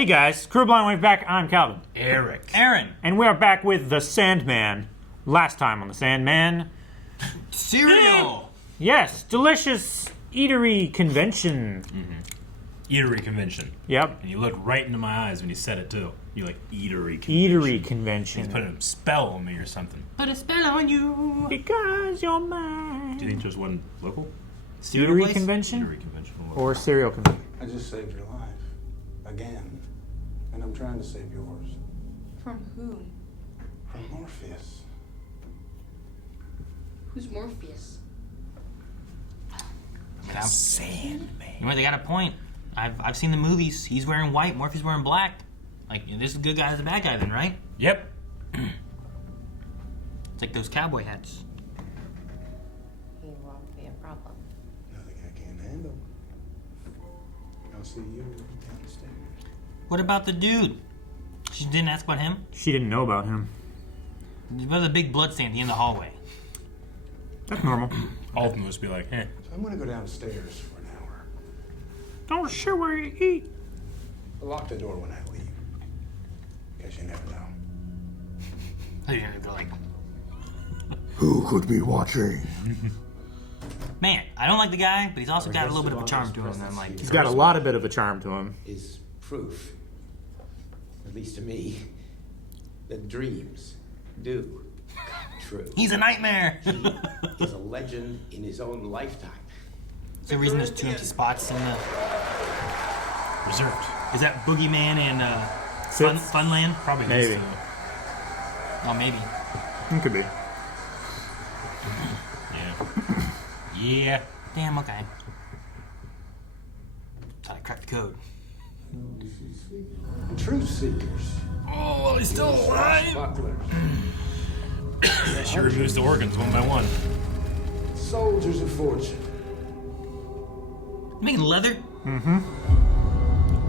Hey guys, Crew Blind Wave back. I'm Calvin. Eric. Aaron. And we are back with the Sandman. Last time on the Sandman. Cereal. Yes, delicious Eatery convention. Eatery convention. Yep. And you looked right into my eyes when you said it too. You like Eatery convention. Eatery convention. He's put a spell on me or something. Put a spell on you. Because you're mine. Do you think there's one local? Eatery convention? Eatery convention. Or cereal convention? I just saved your life. Again. And I'm trying to save yours. From who? From Morpheus. Who's Morpheus? Sandman. You know, they got a point. I've seen the movies. He's wearing white. Morpheus wearing black. Like, this is a good guy, is a bad guy then, right? Yep. It's like those cowboy hats. He won't be a problem. Nothing I can't handle. I'll see you downstairs. What about the dude? She didn't ask about him? She didn't know about him. There was a big blood stain in the hallway. That's normal. All of them must be like, eh. So I'm gonna go downstairs for an hour. Don't shit where you eat. I'll lock the door when I leave. Guess you never know. You're gonna go like, Who could be watching? man, I don't like the guy, but he's also got a little bit of a charm to him. And I'm like, He's got a lot of bit of a charm to him. Is proof, at least to me, that dreams do come true. he's a nightmare. He is a legend in his own lifetime. Is there a reason there's 2 empty spots in the... Reserved. Is that Boogeyman and Sits? Funland? Probably Maybe. needs Oh, maybe. It could be. to- Yeah. Damn, okay. Thought I cracked the code. Truth seekers. Oh, he's still alive. Bucklers. She removes the organs one by one. Soldiers of fortune. You making leather?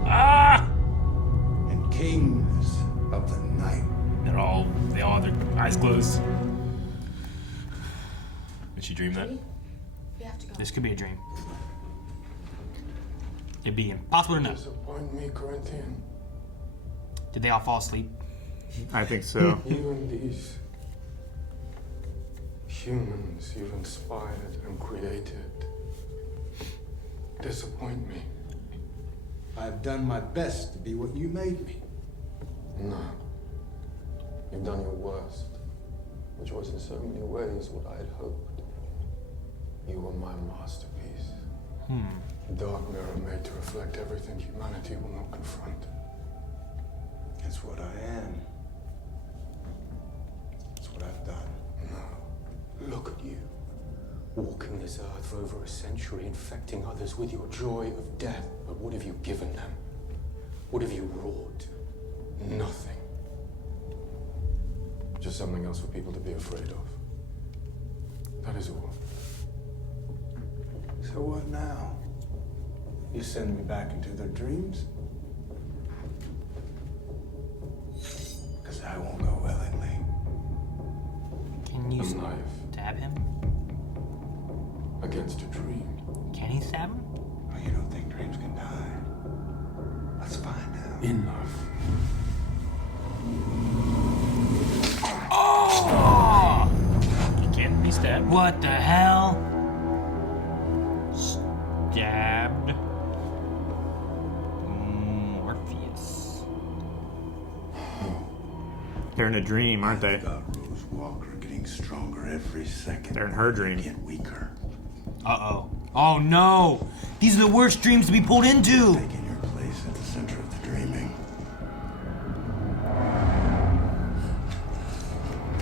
Ah! And kings of the night. They all have their eyes closed. Did she dream that? We have to go. This could be a dream. It'd be impossible to know. Disappoint me, Corinthian. Did they all fall asleep? I think so. Even these humans you've inspired and created disappoint me. I've done my best to be what you made me. No. You've done your worst, which was in so many ways what I had hoped. You were my masterpiece. A dark mirror made to reflect everything humanity will not confront. That's what I am. That's what I've done. No. Look at you. Walking this earth for over a century, infecting others with your joy of death. But what have you given them? What have you wrought? Nothing. Just something else for people to be afraid of. That is all. So what now? You send me back into their dreams? Because I won't go willingly. Can you A knife stab him? against a dream. Can he stab him? Oh, you don't think dreams can die? Let's find out. Enough. Oh! He can't be stabbed. What the hell? Stabbed Morpheus. They're in a dream, aren't they? Got Rose Walker getting stronger every second. They're in her dream. Get weaker. Uh-oh. Oh no! These are the worst dreams to be pulled into! Taking your place at the center of the dreaming.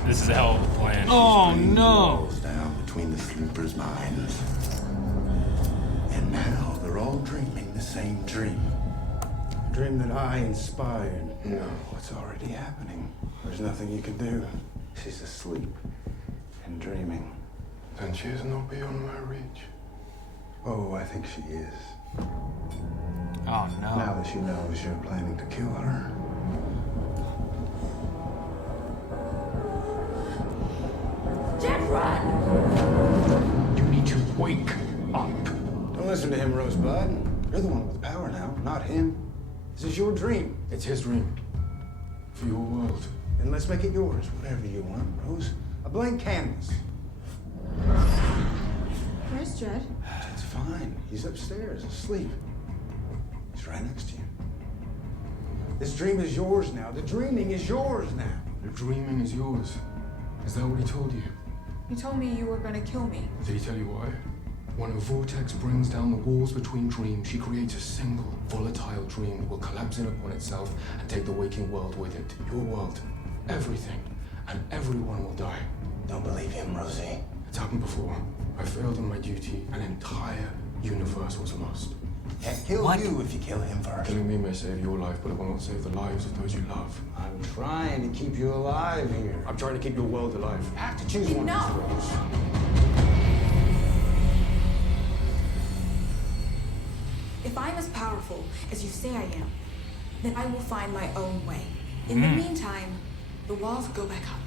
This is a hell of a plan. Oh no! Falls down between the sleepers' minds. And now they're all dreaming the same dream. A dream that I inspired. No, it's already happening. There's nothing you can do. She's asleep and dreaming. Then she is not beyond my reach. Oh, I think she is. Oh no. Now that she knows you're planning to kill her. Jed, run! You need to wake up. Don't listen to him, Rosebud. You're the one with power now, not him. This is your dream. It's his dream. For your world. Then let's make it yours, whatever you want, Rose. A blank canvas. Where's Jed? It's fine. He's upstairs, asleep. He's right next to you. This dream is yours now. The dreaming is yours now. The dreaming is yours. Is that what he told you? You told me you were gonna kill me. Did he tell you why? When a vortex brings down the walls between dreams, she creates a single, volatile dream that will collapse in upon itself and take the waking world with it. Your world. Everything. And everyone will die. Don't believe him, Rosie. It's happened before. I failed in my duty. An entire universe was lost. Can't kill you if you kill him first. Killing me may save your life, but it will not save the lives of those you love. I'm trying to keep you alive here. I'm trying to keep your world alive. I have to choose one of these, Rose. If I'm as powerful as you say I am, then I will find my own way. In the meantime, the walls go back up.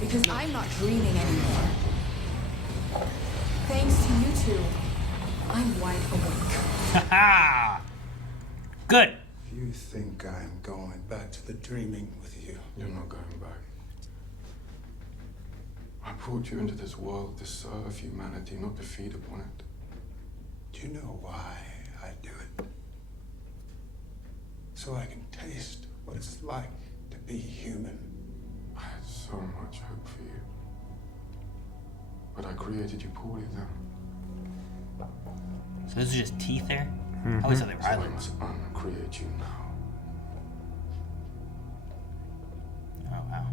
Because I'm not dreaming anymore. Thanks to you two, I'm wide awake. Ha! Good. If you think I'm going back to the dreaming with you, You're not going back. I brought you into this world to serve humanity, not to feed upon it. do you know why I do it? So I can taste what it's like to be human. I had so much hope for you. But I created you poorly then. So those are just teeth there? I always thought they were So I eyelids. must uncreate you now. Oh, wow.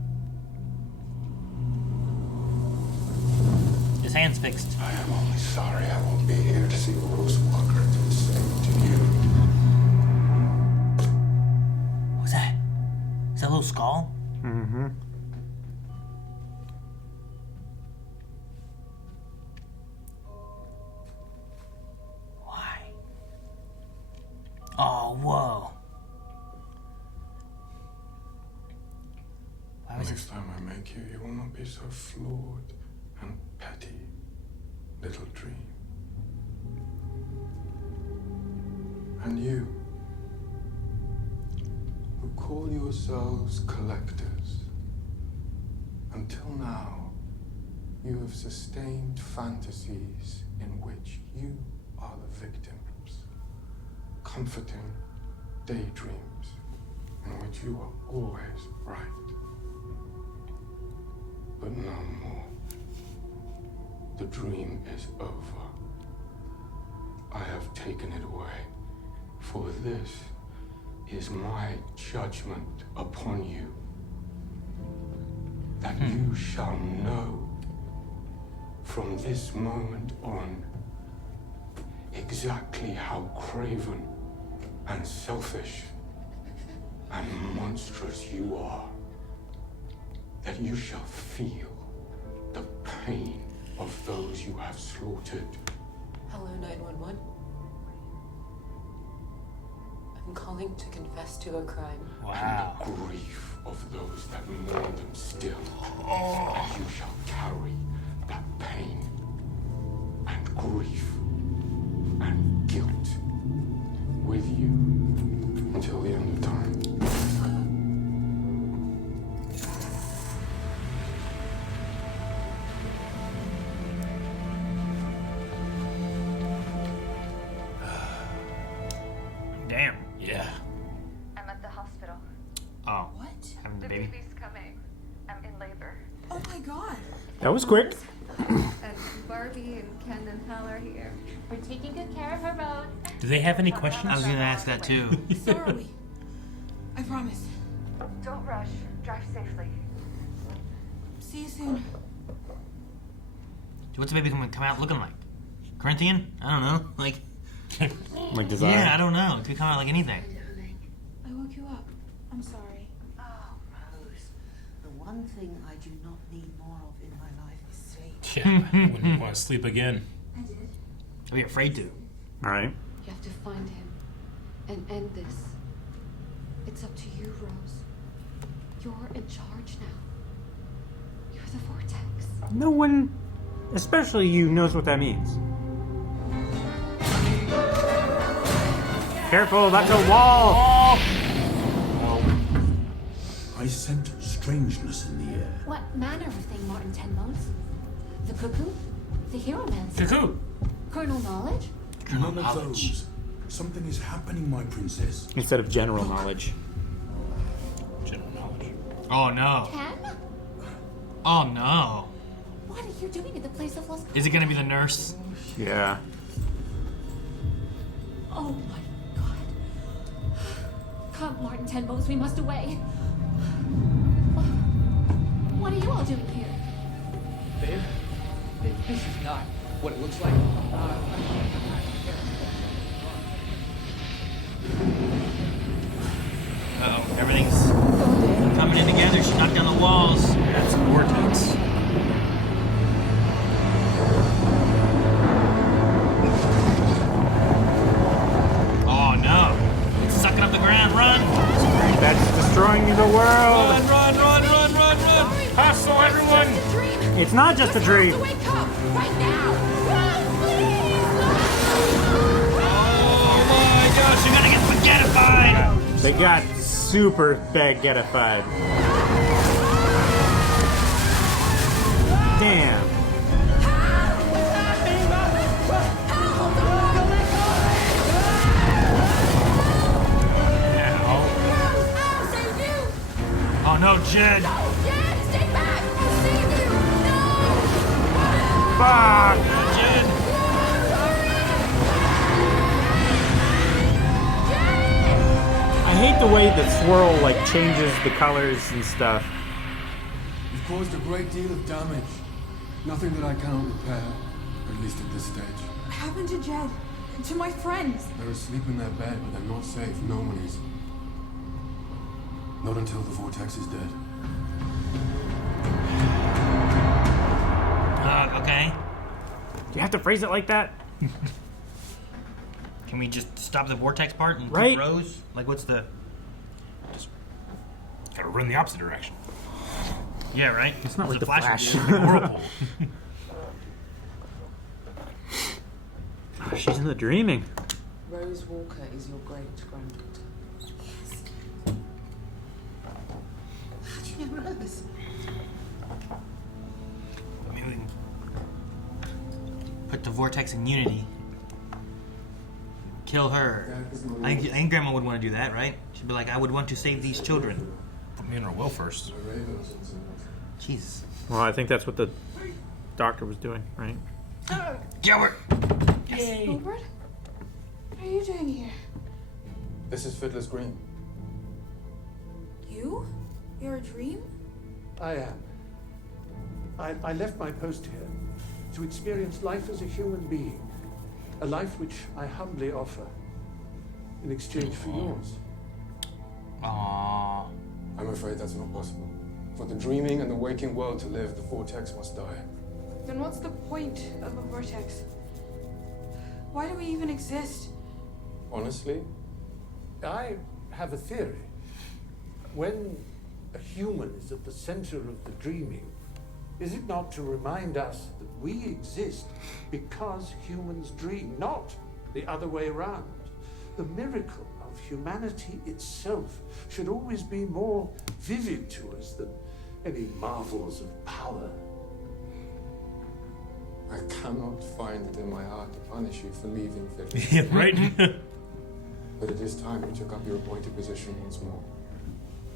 His hand's fixed. I am only sorry I won't be here to see Rose Walker do the same to you. What's that? Is that a little skull? Mm-hmm. Why? Oh, whoa. Why was Next this? time I make you, you will not be so flawed and petty, little dream. And you, who call yourselves collectors, until now, you have sustained fantasies in which you are the victims, comforting daydreams in which you are always right. But no more. The dream is over. I have taken it away, for this is my judgment upon you. That you shall know from this moment on exactly how craven and selfish and monstrous you are. That you shall feel the pain of those you have slaughtered. Hello, 911. I'm calling to confess to a crime. Wow. And the grief of those that mourn them still. And you shall carry that pain and grief and guilt with you until the end of time. Damn. Yeah. I'm at the hospital. Oh. What? Having the The baby. baby's coming. I'm in labor. Oh my god. That was quick. And Barbie and Ken and Hal are here. We're taking good care of her, Rose. Do they have any questions? I was gonna ask that too. So are we. I promise. Don't rush. Drive safely. See you soon. What's the baby gonna come out looking like? Corinthian? I don't know. Like, Like design. yeah, I don't know. It could come out like anything. I woke you up. I'm sorry. Oh, Rose. The one thing I do not need more of in my life is sleep. Yeah, I wouldn't want to sleep again. I did. I'd be afraid to. All right. You have to find him and end this. It's up to you, Rose. You're in charge now. You're the vortex. No one, especially you, knows what that means. Careful, that's a wall. I scent strangeness in the air. What manner of thing, Martin Tenmodes? The cuckoo? The hero man? Cuckoo. Colonel Knowledge? None of those. Something is happening, my princess. Instead of general knowledge. General knowledge. Oh no. Ken? Oh no. What are you doing in the place of Los Is it gonna be the nurse? Yeah. Oh my god. Come, Martin Tenmodes, we must away. What are you all doing here? Babe, this is not what it looks like. Uh-oh, everything's coming in together. She knocked down the walls. Yeah, it's a vortex. Oh no. It's sucking up the ground. Run! That's destroying the world. Run! Hustle, everyone! It's not just a dream. Wake up! Right now! Run, please! Oh my gosh, you're gonna get spaghettified! They got super spaghettified. Damn. I'll save you! Oh no, Jed! No, Jed, stay back! I'll save you! No! Fuck. Jed! I hate the way the swirl like changes the colors and stuff. You've caused a great deal of damage. Nothing that I cannot repair, at least at this stage. What happened to Jed? To my friends? They're asleep in their bed, but they're not safe. No one is. Not until the vortex is dead. Okay. Do you have to phrase it like that? Can we just stop the vortex part and Right. keep Rose? Like, what's the... Gotta run the opposite direction. Yeah, right? It's not like the Flash. Flash. Whirlpool. Oh, she's in the dreaming. Rose Walker is your great-granddaughter. How do you know this? Maybe we can put the vortex in Unity. Kill her. I think Grandma would want to do that, right? She'd be like, I would want to save these children. Put me in her will first. Jesus. Well, I think that's what the doctor was doing, right? Gilbert! Gilbert? What are you doing here? This is Fiddler's Green. You? You're a dream? I am. I left my post here to experience life as a human being. A life which I humbly offer in exchange for yours. Aww. I'm afraid that's not possible. For the dreaming and the waking world to live, the vortex must die. Then what's the point of a vortex? Why do we even exist? Honestly, I have a theory. When a human is at the center of the dreaming, is it not to remind us that we exist because humans dream, not the other way around? The miracle of humanity itself should always be more vivid to us than any marvels of power. I cannot find it in my heart to punish you for leaving Fiddler. Yeah, right? But it is time you took up your appointed position once more.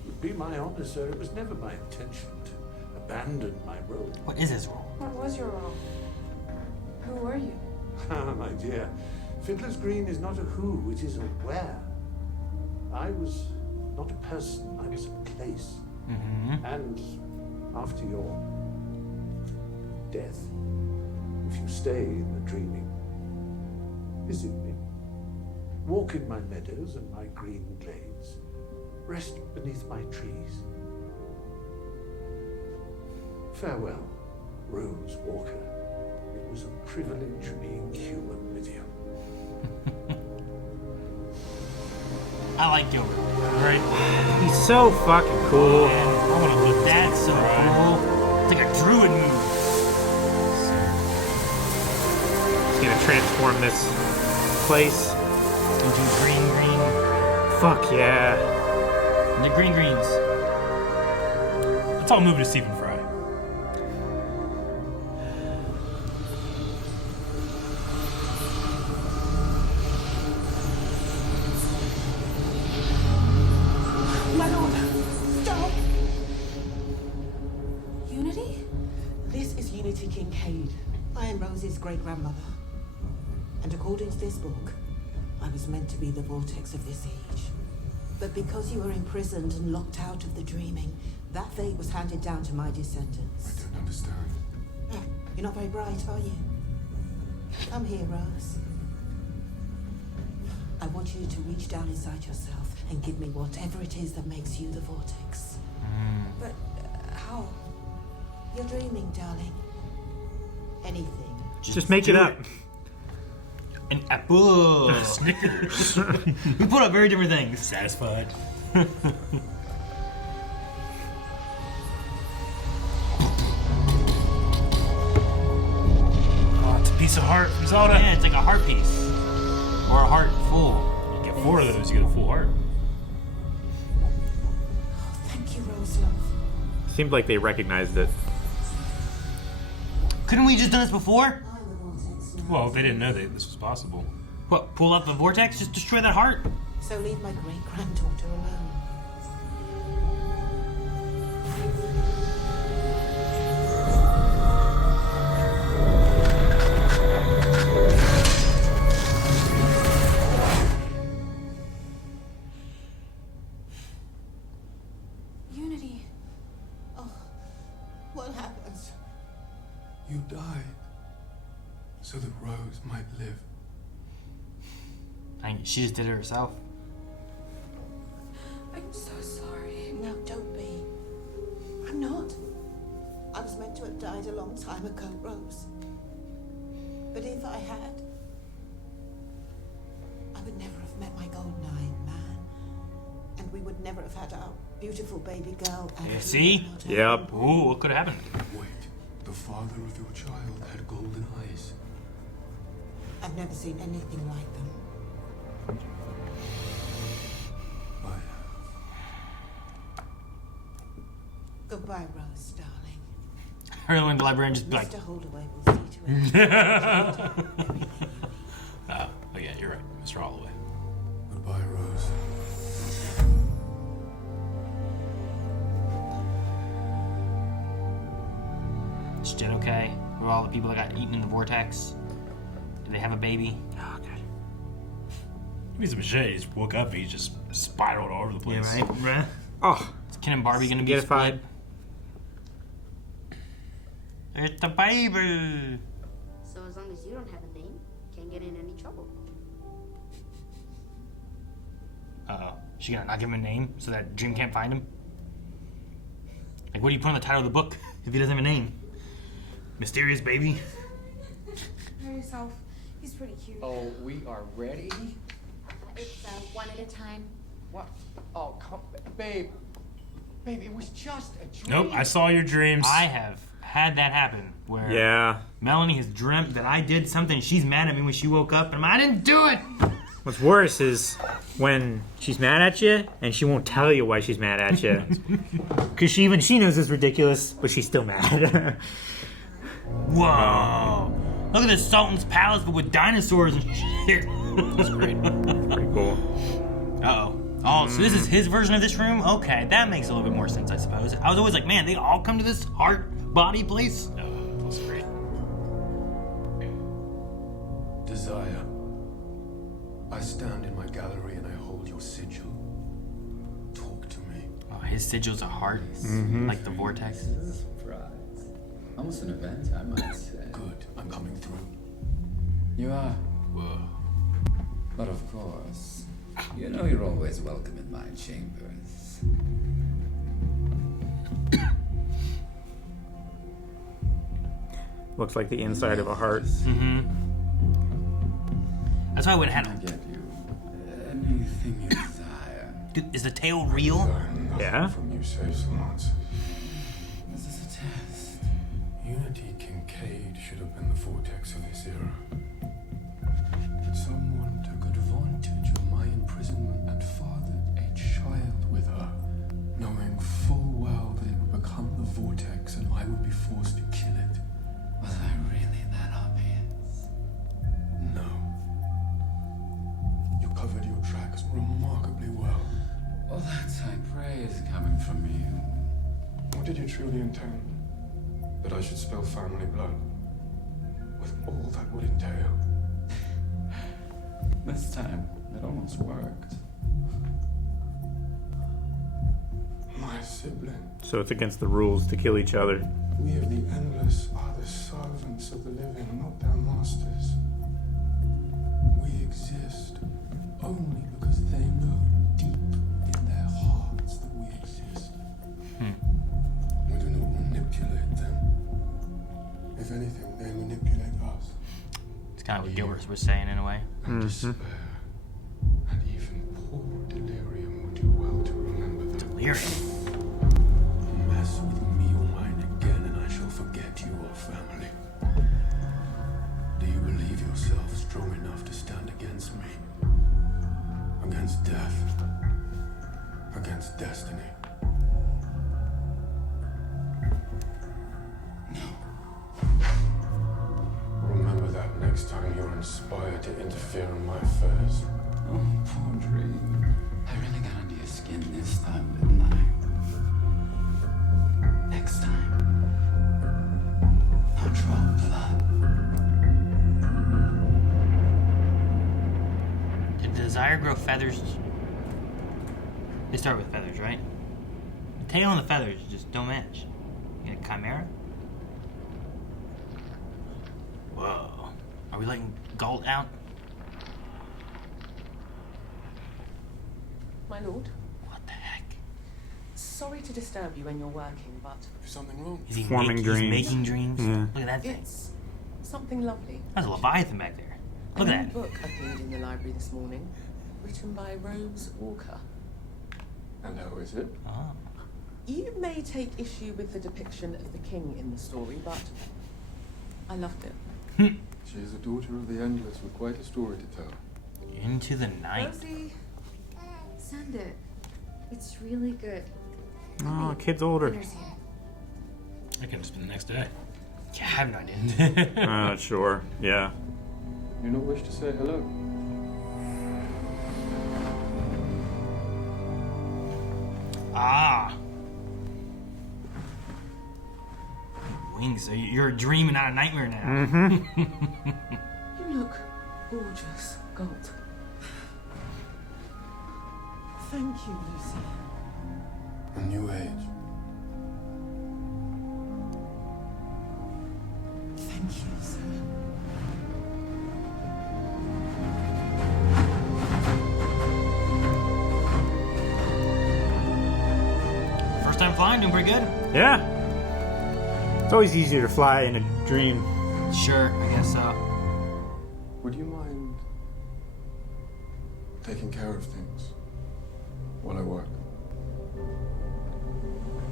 It would be my honor, sir. It was never my intention to abandon my role. What is his role? What was your role? Who were you? Ah, my dear. Fiddler's Green is not a who, it is a where. I was not a person, I was a place. Mm-hmm. And after your death, if you stay in the dreaming, visit me. Walk in my meadows and my green glades. Rest beneath my trees. Farewell, Rose Walker. It was a privilege being human with you. I like Gilbert. Right? He's so fucking cool. I want to look. That's so cool. It's like a druid move. He's gonna transform this place. Into green. Fuck yeah. And the green greens. Let's all move to Stephen Fry. My lord, stop! Unity? This is Unity Kincaid. I am Rose's great-grandmother. And according to this book, I was meant to be the vortex of this age. But because you were imprisoned and locked out of the dreaming, that fate was handed down to my descendants. I don't understand. You're not very bright, are you? Come here, Rose. I want you to reach down inside yourself and give me whatever it is that makes you the vortex. But how? You're dreaming, darling. Anything. Just make it up. An apple. Snickers. We put up very different things. Satisfied. Oh, it's a piece of heart from Zelda. Yeah, it's like a heart piece. Or a heart full. You get 4 of those, you get a full heart. Thank you, Rose, love. Seemed like they recognized it. Couldn't we just done this before? Well, they didn't know that this was possible. What, pull up the vortex? Just destroy that heart? So leave my great-granddaughter alone. Unity. Oh, what happens? You died so that Rose might live. I mean, she just did it herself. I'm so sorry. No, don't be. I'm not. I was meant to have died a long time ago, Rose. But if I had, I would never have met my golden-eyed man. And we would never have had our beautiful baby girl. Yeah, see? Yep. Ooh, what could have happened? Wait, the father of your child had golden eyes. I've never seen anything like them. Goodbye, Rose, darling. Her and the librarian just be like. Mr. Holdaway will see to it. Oh, yeah, you're right. Mr. Holloway. Goodbye, Rose. Is Jed okay? With all the people that got eaten in the vortex? Do they have a baby? Oh, God. He's a machete. He just woke up and he just spiraled all over the place. Yeah, right? Oh. Is Ken and Barbie gonna be Spaghettified. split? It's the baby! So as long as you don't have a name, can't get in any trouble. Uh-oh. She gonna not give him a name so that Dream can't find him? Like, what do you put on the title of the book if he doesn't have a name? Mysterious baby? Prepare yourself. He's pretty cute. Oh, we are ready? It's one at a time. What? Oh, come, babe. Babe, it was just a dream. Nope, I saw your dreams. I have had that happen where Yeah. Melanie has dreamt that I did something. She's mad at me when she woke up, and I'm like, I didn't do it. What's worse is when she's mad at you and she won't tell you why she's mad at you. Because she knows it's ridiculous, but she's still mad. Whoa! Look at this Sultan's palace, but with dinosaurs and shit. That's great. Pretty cool. Uh-oh. Oh, so this is his version of this room? Okay, that makes a little bit more sense, I suppose. I was always like, man, they all come to this heart body place? Oh, that's great. Desire. I stand in my gallery and I hold your sigil. Talk to me. Oh, his sigil's a heart? Like the vortex? This is a surprise. Almost an event, I might say. Good, I'm coming through. You are. Whoa. But of course, you know you're always welcome in my chambers. Looks like the inside of a heart. That's why I would have I had get you anything you desire. Dude, is the tail real? Yeah. From you save some answers. This is a test. Unity Kincaid should have been the vortex of this era. But someone took advantage of my imprisonment and fathered covered your tracks remarkably well. Well, that's high praise coming from you. What did you truly intend? That I should spill family blood? With all that would entail? This time, it almost worked. My sibling. So it's against the rules to kill each other. We of the Endless are the servants of the living, not their masters. We exist only because they know deep in their hearts that we exist. We do not manipulate them. If anything, they manipulate us. It's kind of what Gilbert was saying in a way. And despair. And even poor Delirium would do well to remember that. Delirium? Mess with me or mine again and I shall forget you are family. Do you believe yourself strong enough to stand against me? Against death? Against destiny? Remember that next time you're inspired to interfere in my affairs. Oh, poor Dream. I really got under your skin this time, didn't I? Next time, I'll draw blood. Did the desire grow feathers? They start with feathers, right? The tail and the feathers just don't match. You got a chimera? Whoa. Are we letting Galt out? My lord? What the heck? Sorry to disturb you when you're working, but... Is something wrong? Is he Forming dreams. He's making dreams? Yeah. Look at that thing. It's something lovely. That's a Leviathan back there. Look A at new that. book appeared in the library this morning, written by Rose Walker. And how is it? Oh. You may take issue with the depiction of the king in the story, but I loved it. She is a daughter of the Endless with quite a story to tell. Into the night. Rosie, send it. It's really good. Oh, kid's older. Dinner's here. That could have just been the next day. Yeah, I have no idea. Sure. Yeah. You not wish to say hello? Ah. Wings. So you're a dream and not a nightmare now. Mm-hmm. You look gorgeous, Galt. Thank you, Lucy. A new age. Thank you, sir. First time flying, doing pretty good. Yeah. It's always easier to fly in a dream. Sure, I guess so. Would you mind taking care of things while I work?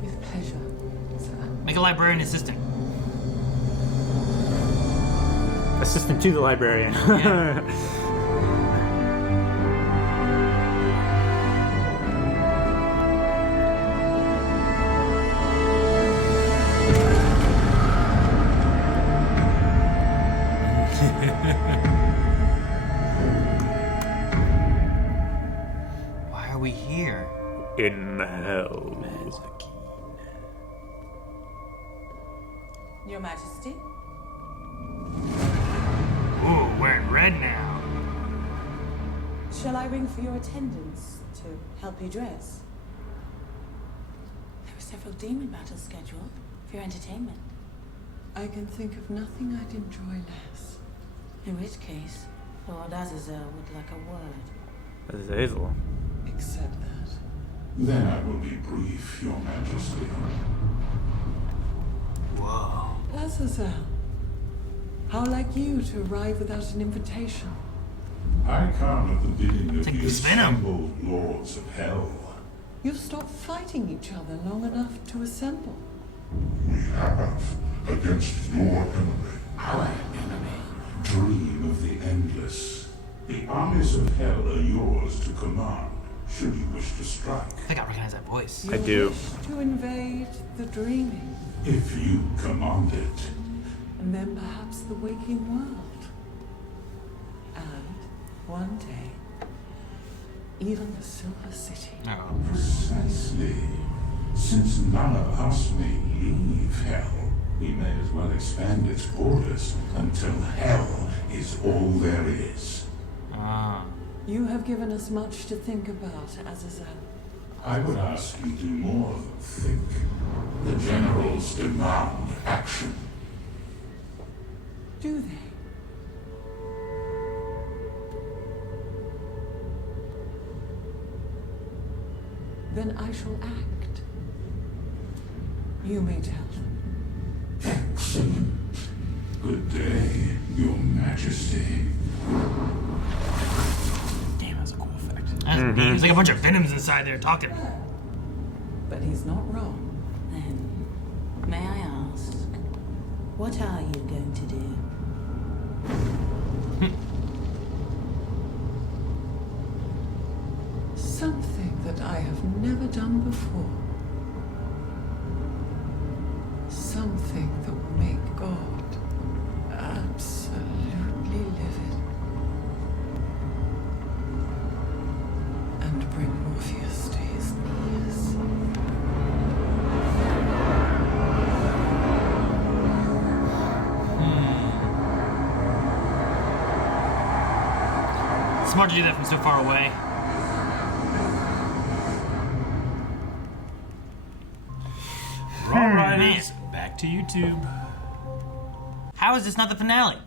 With pleasure, sir. Make a librarian assistant. Assistant to the librarian. Yeah. Why are we here? In the hell. Your Majesty? Ooh, wearing red now. Shall I ring for your attendants to help you dress? There are several demon battles scheduled for your entertainment. I can think of nothing I'd enjoy less. In which case, Lord Azazzle would like a word. Azazzle. Except that. Then I will be brief, Your Majesty. Whoa. Azazzle, how like you to arrive without an invitation? I come at the bidding of It's like the Venom. assembled lords of hell. You've stopped fighting each other long enough to assemble. We have, against your enemy. Our enemy. Dream of the Endless. The armies of hell are yours to command, should you wish to strike. I think I recognize that voice. I do. Wish to invade the dreaming, If you command it. and then perhaps the waking world. And one day, even the Silver City. Precisely. Since none of us may leave hell, we may as well expand its borders until hell is all there is. You have given us much to think about, Azazzle. I would ask you do more than think. The generals demand action. Do they? Then I shall act. You may tell them. Excellent. Good day, Your Majesty. Damn, that's a cool effect. There's like a bunch of venoms inside there talking. But he's not wrong. Then, may I ask, what are you going to do? Something that I have never done before. Something that will make God absolutely livid. And bring Morpheus to his knees. Smart to do that from so far away. Alright, back to YouTube. How is this not the finale?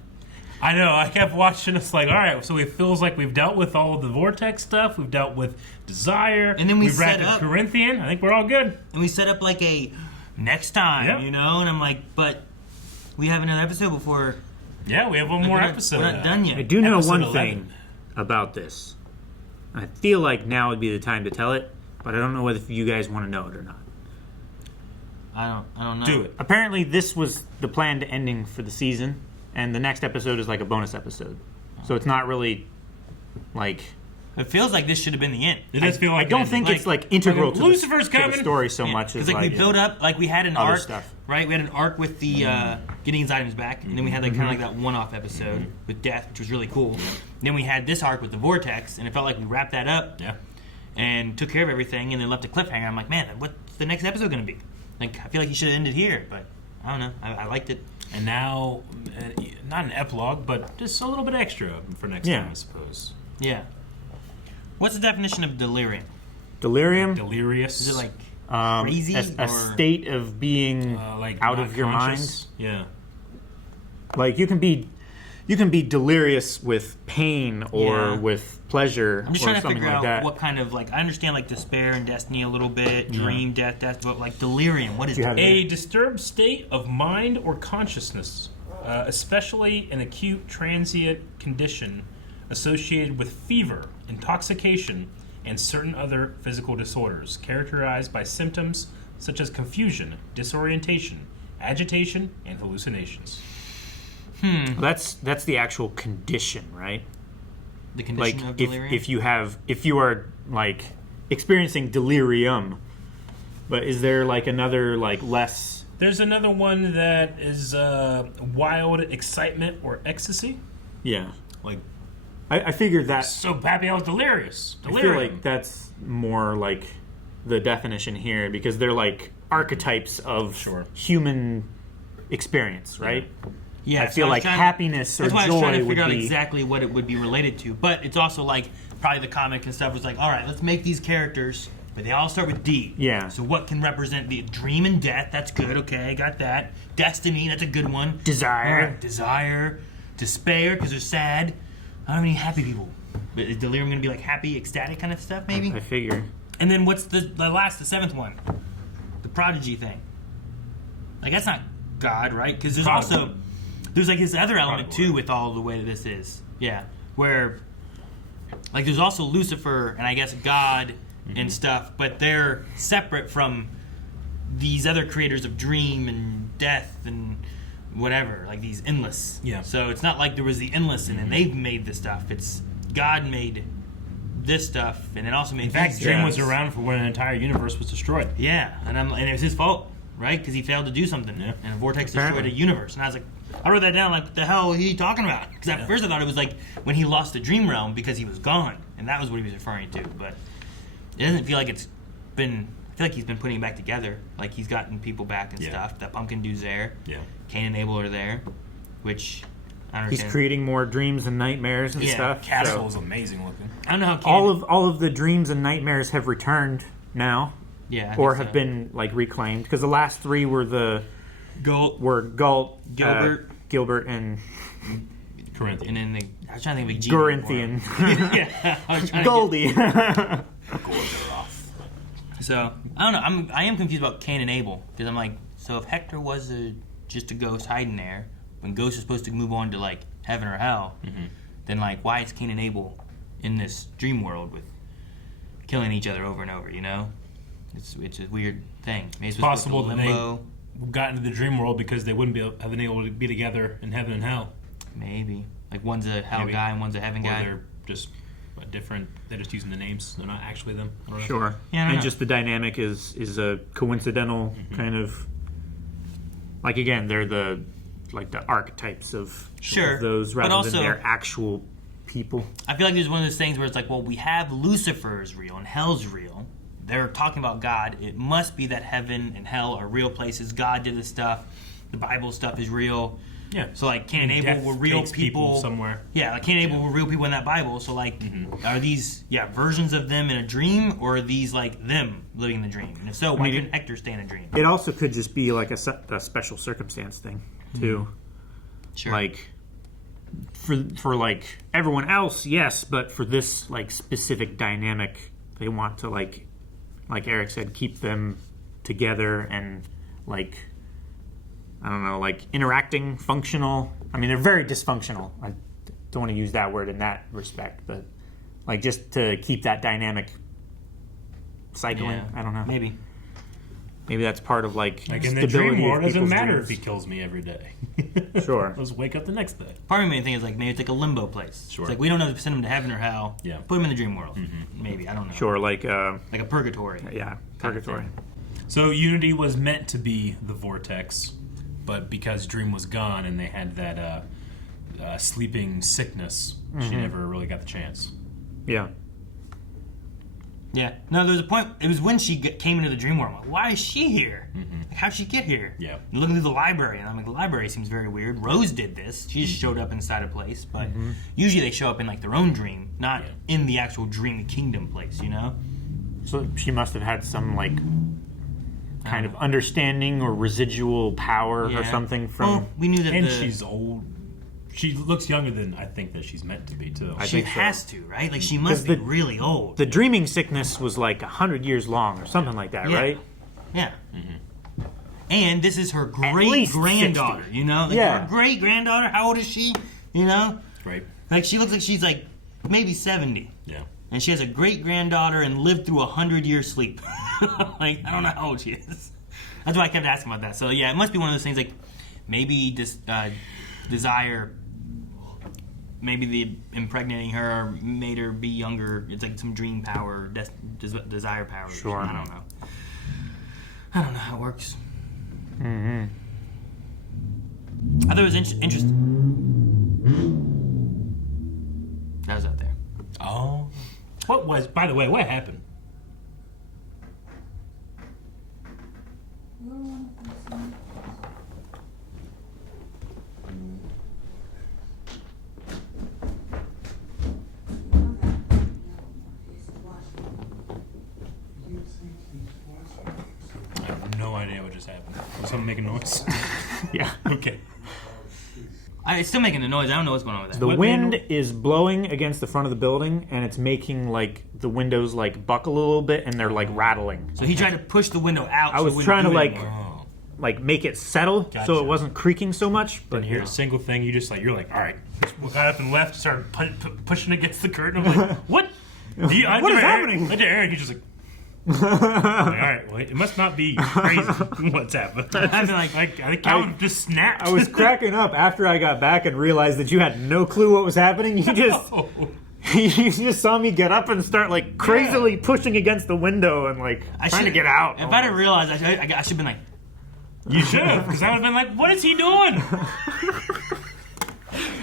I know, I kept watching, it's like, alright, so it feels like we've dealt with all of the Vortex stuff, we've dealt with Desire, and then we've wrapped set up Corinthian, I think we're all good. And we set up like a next time, you know? And I'm like, but we have another episode before. Yeah, we have one more episode. We're not done yet. I do know Episode one 11. thing about this. I feel like now would be the time to tell it, but I don't know whether you guys want to know it or not. I don't know. Do it. Apparently, this was the planned ending for the season, and the next episode is like a bonus episode. So it's not really like. It feels like this should have been the end. It does feel like I don't think it's like integral to the story so much as Because like we build up, like we had an other arc, stuff. right? We had an arc with the getting his items back, and then we had like kind of like that one-off episode with Death, which was really cool. Then we had this arc with the Vortex, and it felt like we wrapped that up, and took care of everything, and then left a cliffhanger. I'm like, man, what's the next episode going to be? Like, I feel like he should have ended here, but I don't know. I liked it. And now, not an epilogue, but just a little bit extra for next time, I suppose. Yeah. What's the definition of delirium? Delirium? Delirious. Is it like crazy? A state of being like out not of your conscious? mind. Yeah. Like you can be delirious with pain or with pleasure. I'm just or trying to something figure like out that. what kind of, like, I understand like despair and destiny a little bit, dream, death, but like delirium, what is that? A disturbed state of mind or consciousness, especially an acute transient condition associated with fever, intoxication, and certain other physical disorders, characterized by symptoms such as confusion, disorientation, agitation, and hallucinations. That's the actual condition, right? The condition like of delirium? if you are like experiencing delirium, but is there like another like less? There's another one that is wild excitement or ecstasy. Yeah, like I figured that. So happy I was delirious. I feel like that's more like the definition here because they're like archetypes of human experience, right? Yeah, I feel like happiness or that's why joy I was trying to would figure out be exactly what it would be related to. But it's also like probably the comic and stuff was like, all right, let's make these characters, but they all start with D. Yeah. So what can represent the dream and death? That's good. Okay, got that. Destiny. That's a good one. Desire. All right, desire. Despair because they're sad. I don't have any happy people. But is delirium going to be like happy, ecstatic kind of stuff? Maybe. I figure. And then what's the seventh one? The prodigy thing. Like that's not God, right? Because there's also there's like this other element too with all the way that this is. Yeah, where like there's also Lucifer and I guess God and stuff, but they're separate from these other creators of dream and death and whatever, like these endless. Yeah. So it's not like there was the endless and then they've made this stuff. It's God made this stuff and then also made. In fact, these Dream things. was around for when an entire universe was destroyed. Yeah, and it was his fault, right? Because he failed to do something, and a vortex destroyed a universe. And I was like, I wrote that down. Like, what the hell are he talking about? Because at first I thought it was like when he lost the dream realm because he was gone, and that was what he was referring to. But it doesn't feel like it's been. I feel like he's been putting it back together. Like he's gotten people back and stuff. That pumpkin dude's there. Yeah. Cain and Abel are there, which I understand. He's creating more dreams and nightmares and stuff. Castle is amazing looking. I don't know how all of the dreams and nightmares have returned now. Yeah, I or think have been like reclaimed because the last three were Galt, Gilbert, and Corinthian. And then I was trying to think of a G. Corinthian. Yeah, I was trying Goldie. So I don't know. I am confused about Cain and Abel because I'm like, so if Hector was just a ghost hiding there, when ghosts are supposed to move on to like heaven or hell, then like why is Cain and Abel in this dream world with killing each other over and over? You know, it's a weird thing. Maybe it's possible that limbo. they got into the dream world because they wouldn't have been able to be together in heaven and hell. Maybe like one's a hell guy and one's a heaven guy. They're just different. They're just using the names. They're not actually them. I don't know. Sure. Yeah, and just the dynamic is a coincidental kind of like again they're the archetypes of those rather than their actual people. I feel like there's one of those things where it's like, well, we have Lucifer is real and hell's real. They're talking about God. It must be that heaven and hell are real places. God did this stuff. The Bible stuff is real. Yeah. So like Cain and Abel were real people somewhere. Yeah, like Cain and Abel were real people in that Bible. So like, are these versions of them in a dream, or are these like them living the dream? And if so, why couldn't Hector stay in a dream? It also could just be like a special circumstance thing too. Sure. Like for like everyone else, yes, but for this like specific dynamic, they want to like Eric said, keep them together and like. I don't know, like interacting, functional. I mean, they're very dysfunctional. I don't want to use that word in that respect, but like just to keep that dynamic cycling. Yeah, I don't know. Maybe that's part of like in the dream world. It doesn't matter dreams. if he kills me every day. Sure. Let's wake up the next day. Part of me thinks like maybe it's like a limbo place. Sure. It's like we don't know if to send him to heaven or hell. Yeah. Put him in the dream world. Maybe I don't know. Sure, like a purgatory. Yeah, purgatory. So Unity was meant to be the vortex. But because Dream was gone and they had that sleeping sickness, she never really got the chance. Yeah. Yeah. No, there was a point. It was when she came into the dream world. I'm like, why is she here? Like, how'd she get here? Yeah. And looking through the library, and I'm like, the library seems very weird. Rose did this. She just showed up inside a place. But usually they show up in like their own dream, not in the actual dream kingdom place, you know? So she must have had some like kind of understanding or residual power or something from. Well, we knew that. And she's old. She looks younger than I think that she's meant to be too. She has to, right? Like she must be really old. The dreaming sickness was like 100 years long or something like that, right? Yeah. And this is her great granddaughter. You know, like her great granddaughter. How old is she? You know, right? Like she looks like she's like maybe 70. Yeah. And she has a great granddaughter and lived through 100-year sleep. Like I don't know how old she is. That's why I kept asking about that. So yeah, it must be one of those things like maybe desire. Maybe the impregnating her made her be younger. It's like some dream power, desire power. Sure. I don't know. I don't know how it works. I thought it was interesting. That was out there. Oh. What was, by the way, what happened? I have no idea what just happened. Was someone making noise? Yeah. Okay. It's still making a noise. I don't know what's going on with that. The wind is blowing against the front of the building, and it's making like the windows like buckle a little bit, and they're like rattling. So he tried to push the window out. I was trying to like make it settle so it wasn't creaking so much. But Didn't hear a single thing. You just like you're like, all right. Just got up and left, started pushing against the curtain. I'm like, what? What is happening? Went to Aaron. He's just like. All right, well, it must not be crazy what's happened. I think I just snapped. I was cracking up after I got back and realized that you had no clue what was happening. You just saw me get up and start like crazily pushing against the window and like trying to get out. If I didn't realize, I should have been like, You should have, because I would have been like, what is he doing?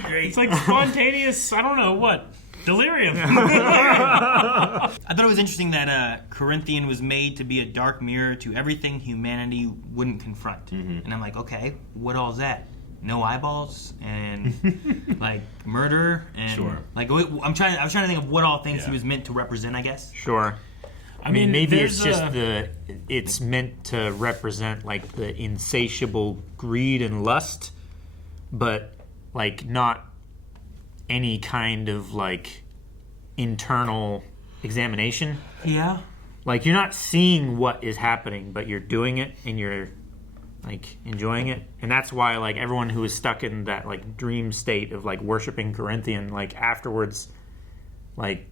It's like spontaneous, I don't know what. Delirium. I thought it was interesting that Corinthian was made to be a dark mirror to everything humanity wouldn't confront. And I'm like, okay, what all is that? No eyeballs and like murder and like I was trying to think of what all things he was meant to represent, I guess. Sure. I mean, maybe it's just it's meant to represent like the insatiable greed and lust, but like not any kind of like internal examination. Yeah. Like you're not seeing what is happening, but you're doing it and you're like enjoying it. And that's why like everyone who is stuck in that like dream state of like worshiping Corinthian, like afterwards, like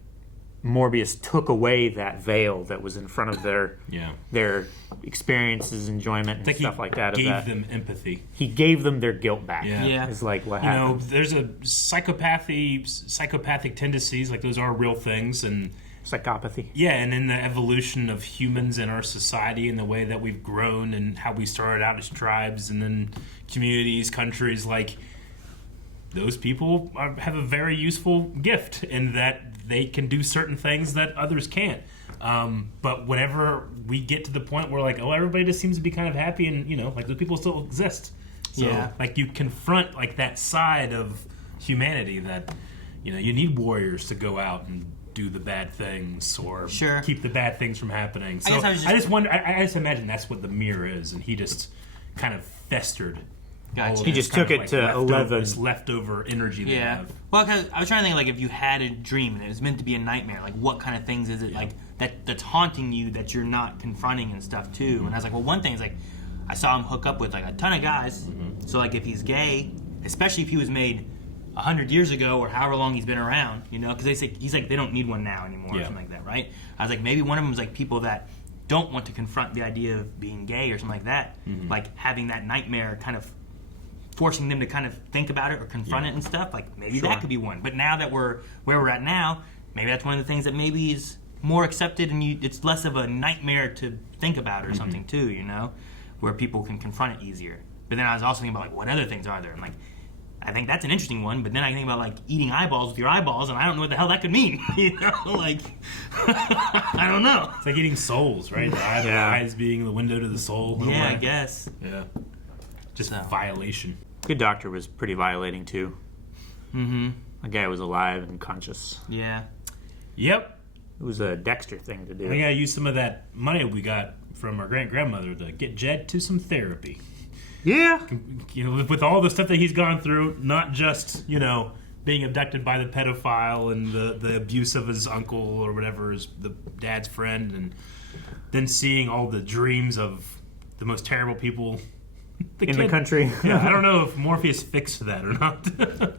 Morbius took away that veil that was in front of their experiences, enjoyment, and stuff like that. Gave them empathy. He gave them their guilt back. Yeah. Is like what happened. There's a psychopathic tendencies, like those are real things, and psychopathy. Yeah, and in the evolution of humans in our society and the way that we've grown and how we started out as tribes and then communities, countries, like those people have a very useful gift in that they can do certain things that others can't. But whenever we get to the point where like, oh, everybody just seems to be kind of happy and, like those people still exist. So like you confront like that side of humanity that, you need warriors to go out and do the bad things or keep the bad things from happening. So I just wonder, I just imagine that's what the mirror is, and he just kind of festered. Gotcha. He just took it to 11. This leftover energy they have. Well, cause I was trying to think, like, if you had a dream and it was meant to be a nightmare, like, what kind of things is it, like, that's haunting you that you're not confronting and stuff, too? And I was like, well, one thing is, like, I saw him hook up with, like, a ton of guys. So, like, if he's gay, especially if he was made 100 years ago or however long he's been around, because he's like, they don't need one now anymore or something like that, right? I was like, maybe one of them was, like, people that don't want to confront the idea of being gay or something like that. Like, having that nightmare kind of forcing them to kind of think about it or confront it and stuff, like maybe that could be one. But now that we're where we're at now, maybe that's one of the things that maybe is more accepted and it's less of a nightmare to think about or something too, where people can confront it easier. But then I was also thinking about like what other things are there, and like I think that's an interesting one. But then I think about like eating eyeballs with your eyeballs, and I don't know what the hell that could mean. Like I don't know. It's like eating souls, right? The eyes being the window to the soul. Yeah, I guess. Yeah. Just violation. Good Doctor was pretty violating too. The guy was alive and conscious. Yeah. Yep. It was a Dexter thing to do. I gotta use some of that money we got from our grandmother to get Jed to some therapy. Yeah. With all the stuff that he's gone through, not just being abducted by the pedophile and the abuse of his uncle or whatever, the dad's friend, and then seeing all the dreams of the most terrible people. The country. Yeah, I don't know if Morpheus fixed that or not.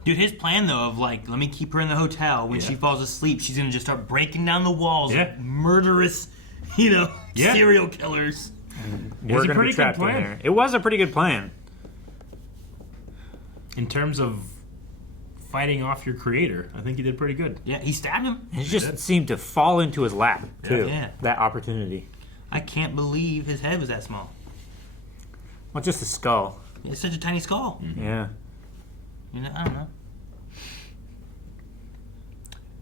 Dude, his plan though of like, let me keep her in the hotel. When she falls asleep, she's gonna just start breaking down the walls of murderous, serial killers. We're gonna be trapped in there. It was a pretty good plan. In terms of fighting off your creator, I think he did pretty good. Yeah, he stabbed him. It just seemed to fall into his lap too. Yeah. That opportunity. I can't believe his head was that small. Well, just a skull. It's such a tiny skull. Yeah. I don't know.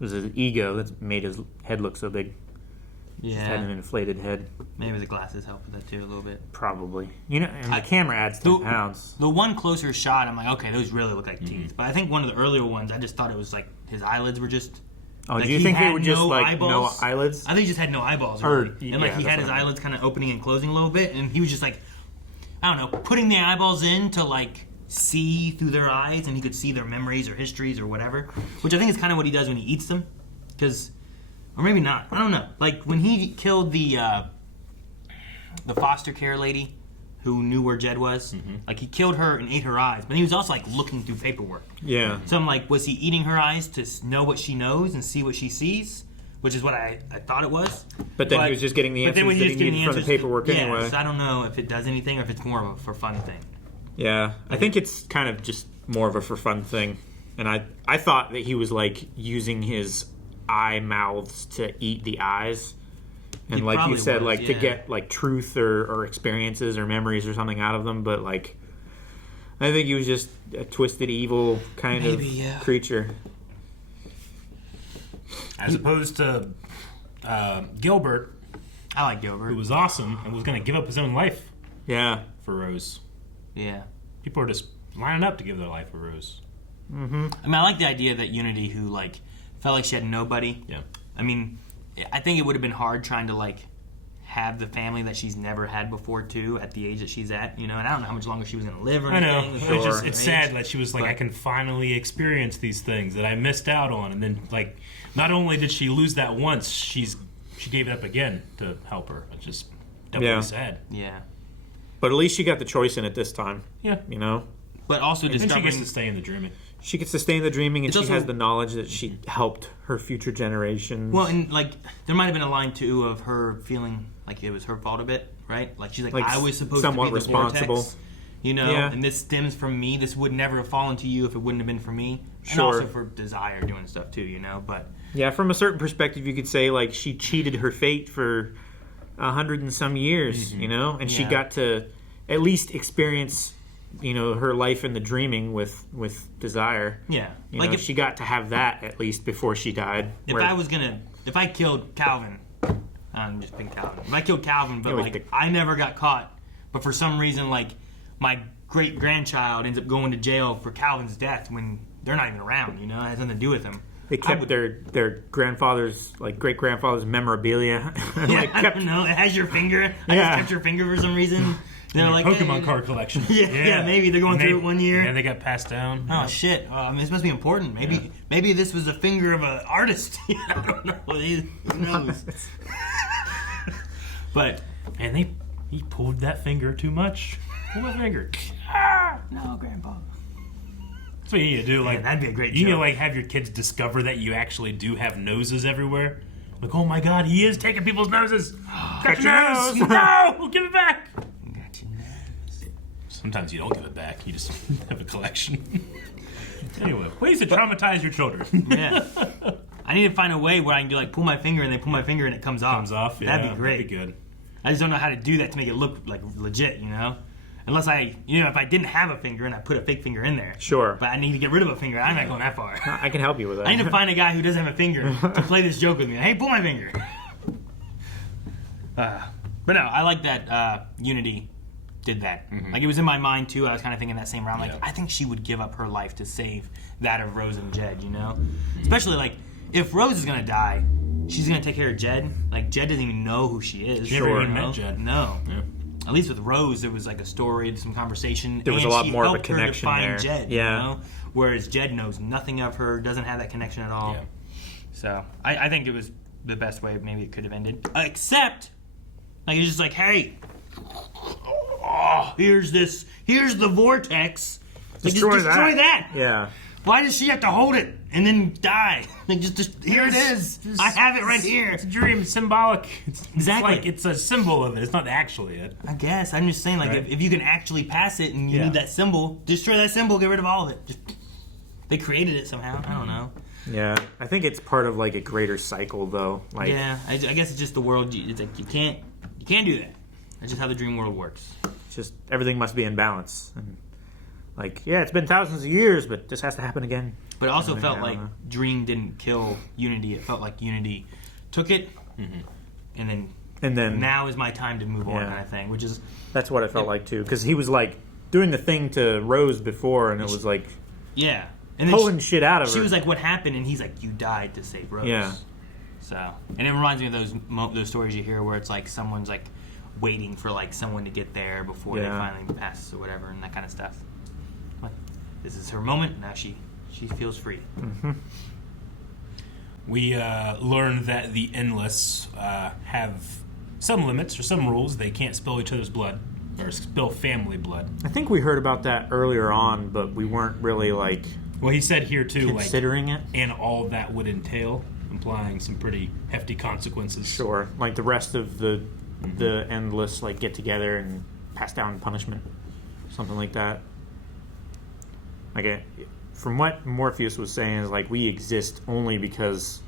It was his ego that made his head look so big. Yeah. Just had an inflated head. Maybe the glasses help with that too a little bit. Probably. And the camera adds 10 pounds. The one closer shot, I'm like, okay, those really look like teeth. But I think one of the earlier ones, I just thought it was like his eyelids were just... Oh, like do you think they were just like eyeballs. no eyelids? I think he just had no eyeballs. Really. And like he had his eyelids kind of opening and closing a little bit, and he was just like, I don't know, putting the eyeballs in to like see through their eyes, and he could see their memories or histories or whatever. Which I think is kind of what he does when he eats them, or maybe not. I don't know. Like when he killed the foster care lady who knew where Jed was, like he killed her and ate her eyes, but he was also like looking through paperwork. Yeah. So I'm like, was he eating her eyes to know what she knows and see what she sees? Which is what I thought it was. But then he was just getting the answers that he needed from the paperwork anyway. So I don't know if it does anything or if it's more of a for fun thing. Yeah, I think it's kind of just more of a for fun thing. And I thought that he was like using his eye mouths to eat the eyes. And He like you probably said, was, like to yeah. get like truth or experiences or memories or something out of them, but like I think he was just a twisted, evil kind of creature. As opposed to Gilbert. I like Gilbert. Who was awesome and was going to give up his own life. Yeah. For Rose. Yeah. People are just lining up to give their life for Rose. Mm-hmm. I mean, I like the idea that Unity, who like felt like she had nobody. Yeah. I mean, I think it would have been hard trying to like have the family that she's never had before too at the age that she's at, and I don't know how much longer she was going to live or anything. I know. Sure. It's sad that she was like, I can finally experience these things that I missed out on, and then like, not only did she lose that once, she gave it up again to help her. It's just definitely sad. Yeah. But at least she got the choice in it this time. Yeah. But also and she discovering gets to stay in the dreaming. She gets to stay in the dreaming, and It's she also- has the knowledge that she helped her future generations. Well, and like there might have been a line too of her feeling like it was her fault a bit, right? Like she's like I was supposed to be somewhat the responsible. vortex, Yeah. and this stems from me. This would never have fallen to you if it wouldn't have been for me. And Sure. also for Desire doing stuff too, but Yeah, from a certain perspective, you could say like she cheated her fate for 100 and some years, and she Yeah. got to at least experience, her life in the dreaming with Desire. Yeah. Like if she got to have that at least before she died. if I killed Calvin, I'm just being Calvin. If I killed Calvin, but Yeah, like I never got caught, but for some reason like my great grandchild ends up going to jail for Calvin's death when they're not even around, it has nothing to do with him. They kept their grandfather's, like great grandfather's memorabilia. Yeah, I don't know. It has your finger. I just kept your finger for some reason. They're like Pokemon card collection. Yeah, maybe they're going through it one year. Yeah, they got passed down. Oh shit! This must be important. Maybe this was a finger of an artist. I don't know. Who knows? But and he pulled that finger too much. Pull that finger. No, Grandpa. That's what you need to do. Like that'd be a great. You need to joke. like have your kids discover that you actually do have noses everywhere. Like, oh my god, he is taking people's noses. Got your nose. No, give it back. Sometimes you don't give it back. You just have a collection. Anyway, ways to traumatize your children. Yeah. I need to find a way where I can do like pull my finger and they pull my finger and it comes off. Comes off. Yeah, That'd be great. That'd be good. I just don't know how to do that to make it look like legit, Unless if I didn't have a finger and I put a fake finger in there. Sure. But I need to get rid of a finger. I'm not going that far. I can help you with that. I need to find a guy who doesn't have a finger to play this joke with me. Hey, pull my finger. But no, I like that Unity did that. Mm-hmm. Like it was in my mind too. I was kind of thinking that same round. Like I think she would give up her life to save that of Rose and Jed. Especially like if Rose is gonna die, she's gonna take care of Jed. Like Jed doesn't even know who she is. She never even met Jed. No. Yeah. At least with Rose, there was like a story, some conversation. There was and a lot she more of a helped her to connection find there. Jed, Yeah. Whereas Jed knows nothing of her, doesn't have that connection at all. Yeah. So I think it was the best way maybe it could have ended. Except, like it's just like, hey, here's the vortex. Like, Destroy just destroy that. Yeah. Why does she have to hold it and then die? Like just here it is. I have it right here. It's a dream. It's symbolic. Exactly. It's like it's a symbol of it. It's not actually it. I guess. I'm just saying, like, Right. if you can actually pass it and you need that symbol, destroy that symbol, get rid of all of it. They created it somehow. I don't know. Yeah. I think it's part of like a greater cycle, though. Like, Yeah, I guess it's just the world. It's like you can't do that. That's just how the dream world works. it's just everything must be in balance. And like, yeah, it's been thousands of years, but this has to happen again. But it also I felt don't like know. Dream didn't kill Unity. It felt like Unity took it, and then now is my time to move on, kind of thing. Which is that's what it felt like too, because he was like doing the thing to Rose before, and it was like and then pulling shit out of her. She was like, "What happened?" And he's like, "You died to save Rose." Yeah. So, and it reminds me of those stories you hear where it's like someone's like waiting for like someone to get there before they finally pass or whatever, and that kind of stuff. But this is her moment. Now she feels free. Mm-hmm. We learned that the Endless have some limits or some rules. They can't spill each other's blood or spill family blood. I think we heard about that earlier on, but we weren't really like. Well, he said here too, considering it, and all that would entail, implying some pretty hefty consequences. Sure, like the rest of the Endless like get together and pass down punishment, something like that. Like from what Morpheus was saying is like we exist only because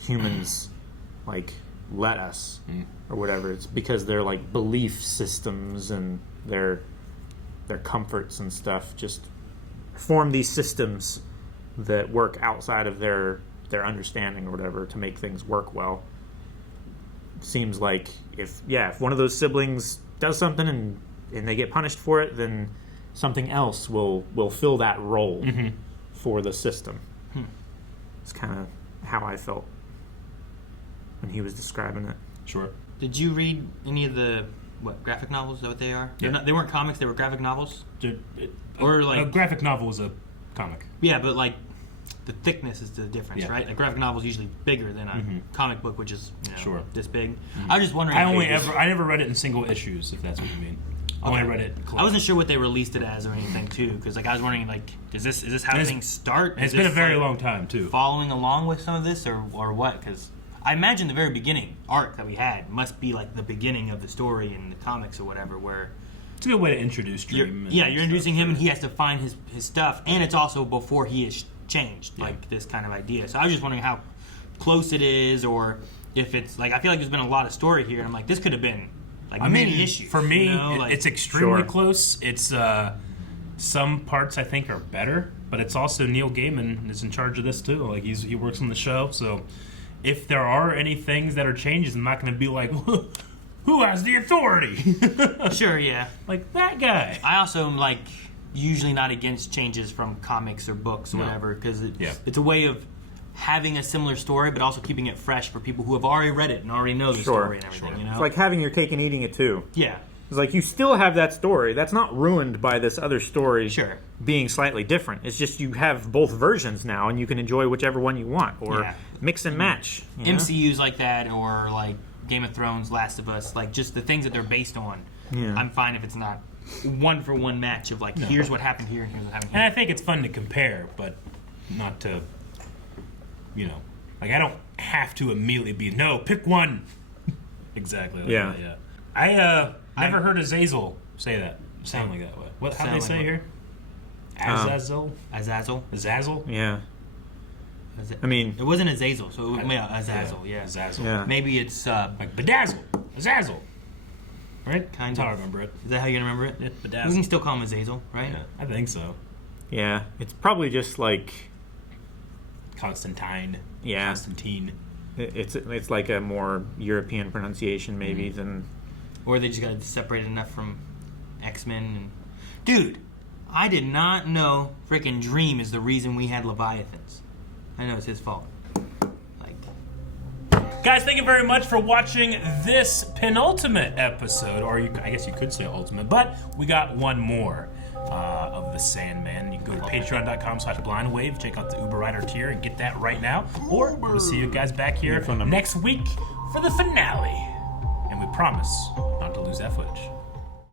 humans like let us or whatever. It's because their like belief systems and their comforts and stuff just form these systems that work outside of their understanding or whatever to make things work well. Seems like if one of those siblings does something and they get punished for it, then something else will fill that role for the system. It's kind of how I felt when he was describing it. Sure. Did you read any of the graphic novels? Is that what they are? Yeah. They weren't comics; they were graphic novels. A graphic novel is a comic. Yeah, but like the thickness is the difference, right? A graphic novel is usually bigger than a comic book, which is this big. I was just wondering. I never read it in single issues, if that's what you mean. I only read it. I wasn't sure what they released it as or anything too, because like I was wondering, like, is this how things start? It's been a very long time too. Following along with some of this, or what? Because I imagine the very beginning arc that we had must be like the beginning of the story in the comics or whatever, where it's a good way to introduce Dream. You're introducing him, and he has to find his stuff, and it's also before he is changed, like this kind of idea. So I was just wondering how close it is, or if it's like I feel like there's been a lot of story here, and I'm like, this could have been like many issues. For me, like, it's extremely close. It's some parts I think are better, but it's also Neil Gaiman is in charge of this too. Like he works on the show, so if there are any things that are changes, I'm not going to be like, who has the authority? Sure, yeah. Like that guy. I also am like usually not against changes from comics or books or whatever, because it's a way of having a similar story, but also keeping it fresh for people who have already read it and already know the story and everything. You know? It's like having your cake and eating it too. Yeah. It's like you still have that story. That's not ruined by this other story being slightly different. It's just you have both versions now, and you can enjoy whichever one you want, or mix and match. MCUs like that, or like Game of Thrones, Last of Us, like just the things that they're based on. Yeah. I'm fine if it's not one-for-one match of like, here's what happened here and here's what happened here. And I think it's fun to compare, but not to, like I don't have to immediately be, no, pick one. Exactly. Like that, yeah. I never heard Azazzle say that. Sound like that way. How do they say here? Azazzle? Azazzle? Yeah. I mean, it wasn't Azazzle, so it was Azazzle, yeah. Azazzle. Yeah. Maybe it's like Bedazzle. Azazzle. Right? Kind That's of. how I remember it. Is that how you remember it? Yeah, Bedazzle. We can still call him Azazzle, right? Yeah, I think so. Yeah. It's probably just like Constantine. Yeah. Constantine. It's like a more European pronunciation maybe than... Or they just got separate enough from X-Men. And... Dude, I did not know frickin' Dream is the reason we had Leviathans. I know it's his fault. Guys, thank you very much for watching this penultimate episode, or I guess you could say ultimate, but we got one more of the Sandman. You can go to patreon.com/blindwave, check out the Uber Rider tier and get that right now, or we'll see you guys back here next week for the finale. And we promise not to lose that footage.